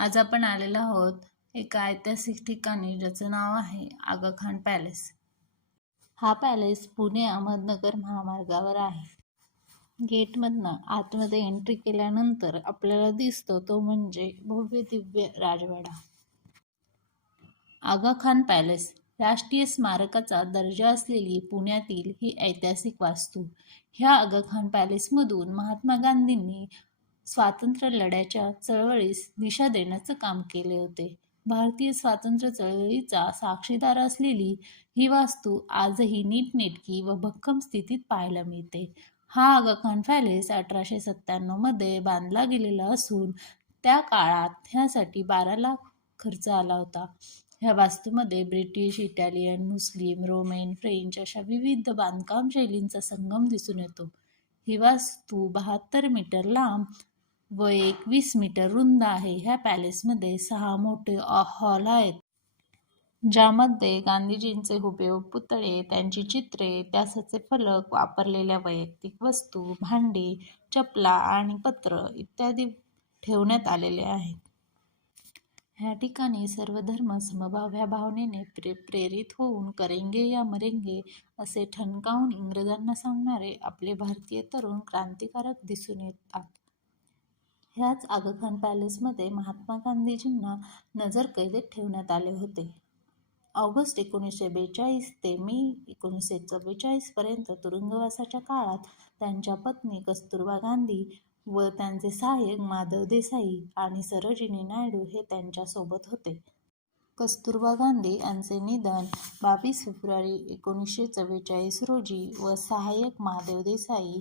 आज आपण आलेलो आहोत एका ऐतिहासिक ठिकाणी ज्याचं नाव आहे आगा खान पॅलेस. हा पॅलेस पुणे अहमदनगर महामार्गावर आहे. गेटमधनं आतमध्ये एंट्री केल्यानंतर आपल्याला दिसतो तो म्हणजे भव्य दिव्य राजवाडा. आगा खान पॅलेस राष्ट्रीय स्मारकाचा दर्जा असलेली पुण्यातील ही ऐतिहासिक वास्तू. ह्या आगा खान पॅलेसमधून महात्मा गांधींनी स्वातंत्र्य लढ्याच्या चळवळीस दिशा देण्याचं काम केले होते. भारतीय स्वातंत्र्य चळवळीचा साक्षीदार असलेली ही वास्तू आजही नीटनेटकी व भक्कम स्थितीत पाहायला मिळते. हा आगा खान पॅलेस अठराशे सत्त्याण्णवमध्ये बांधला गेलेला असून त्या काळात ह्यासाठी बारा लाख खर्च आला होता. ह्या वास्तूमध्ये British Italian Muslim Roman French अशा विविध बांधकाम शैलींचा संगम दिसून येतो. ही वास्तू बहात्तर मीटर लांब व एकवीस मीटर रुंद आहे. ह्या पॅलेसमध्ये सहा मोठे हॉल आहेत. ज्यामध्ये गांधीजींचे हुबेहूब पुतळे त्यांची चित्रे त्यासाचे फलक वापरलेल्या वैयक्तिक वस्तू भांडी चपला आणि पत्र इत्यादी ठेवण्यात आलेले आहेत. ह्या ठिकाणी सर्व धर्म समभाव ह्या भावनेने प्रे प्रेरित होऊन करेंगे या मरेंगे असे ठणकावून इंग्रजांना सांगणारे आपले भारतीय तरुण क्रांतिकारक दिसून येतात. ह्याच आगखान पॅलेसमध्ये महात्मा गांधीजींना नजरकैदेत ठेवण्यात आले होते. ऑगस्ट एकोणीसशे बेचाळीस ते मे एकोणीसशे चव्वेचाळीसपर्यंत तुरुंगवासाच्या काळात त्यांच्या पत्नी कस्तुरबा गांधी व त्यांचे सहाय्यक माधव देसाई आणि सरोजिनी नायडू हे त्यांच्यासोबत होते. कस्तुरबा गांधी यांचे निधन बावीस फेब्रुवारी एकोणीसशे चव्वेचाळीस रोजी व सहाय्यक महादेव देसाई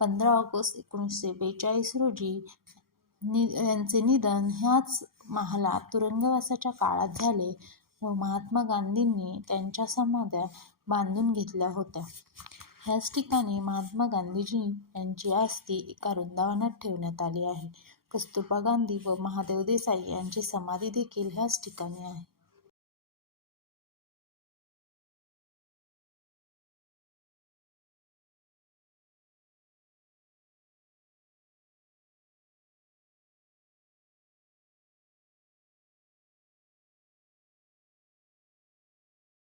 पंधरा ऑगस्ट एकोणीसशे बेचाळीस रोजी नि यांचे निधन ह्याच महालात तुरुंगवासाच्या काळात झाले व महात्मा गांधींनी त्यांच्या समाध्या बांधून घेतल्या होत्या. ह्याच ठिकाणी महात्मा गांधीजी यांची अस्थी एका वृंदावनात ठेवण्यात आली आहे. कस्तुरबा गांधी व महादेव देसाई यांची समाधी देखील ह्याच ठिकाणी आहे.